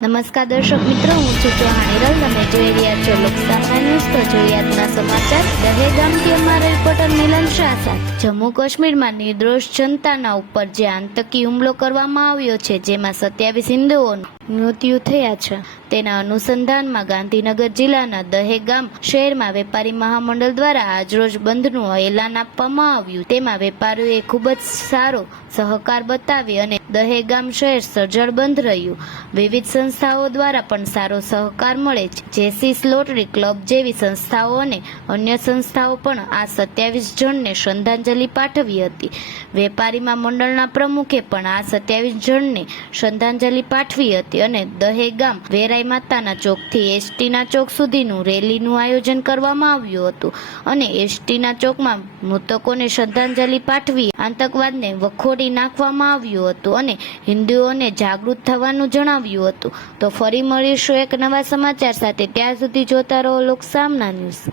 નમસ્કાર દર્શક મિત્રો, હું છું ચૌહાણ હિરલ. તમે જોઈ રહ્યા છો લોકસામના ન્યૂઝ. તો જોઈએ આજના સમાચાર. દહેગામથી અમારા રિપોર્ટર મિલન શાહ સાથે. જમ્મુ કાશ્મીરમાં નિર્દોષ જનતાના ઉપર જે આતંકી હુમલો કરવામાં આવ્યો છે, જેમાં 27 હિન્દુઓનું મૃત્યુ થયા છે, તેના અનુસંધાનમાં ગાંધીનગર જિલ્લાના દહેગામ શહેરમાં વેપારી મહામંડળ દ્વારા આજરોજ બંધનું એલાન આપવામાં આવ્યું. તેમાં વેપારીઓએ ખૂબ જ સારો સહકાર બતાવી અને દહેગામ શહેર સજ્જડ બંધ રહ્યું. વિવિધ સંસ્થાઓ દ્વારા પણ સારો સહકાર મળે છે. જેસીસ લોટરી ક્લબ જેવી સંસ્થાઓ અને અન્ય સંસ્થાઓ પણ આ 27 જણને શ્રદ્ધાંજલિ પાઠવી હતી. વેપારીમાં મંડળના પ્રમુખે પણ આ 27 જણને શ્રદ્ધાંજલિ પાઠવી હતી અને દહેગામ વેરાઈ માતાના ચોકથી એસટીના ચોક સુધીનું રેલીનું આયોજન કરવામાં આવ્યું હતું અને એસટીના ચોકમાં મૃતકોને શ્રદ્ધાંજલિ પાઠવી આતંકવાદને વખોડી નાખવામાં આવ્યું હતું અને હિન્દુઓને જાગૃત થવાનું જણાવ્યું હતું. તો ફરી મળીશું એક નવા સમાચાર સાથે. ત્યાં સુધી જોતા રહો લોકસામના ન્યૂઝ.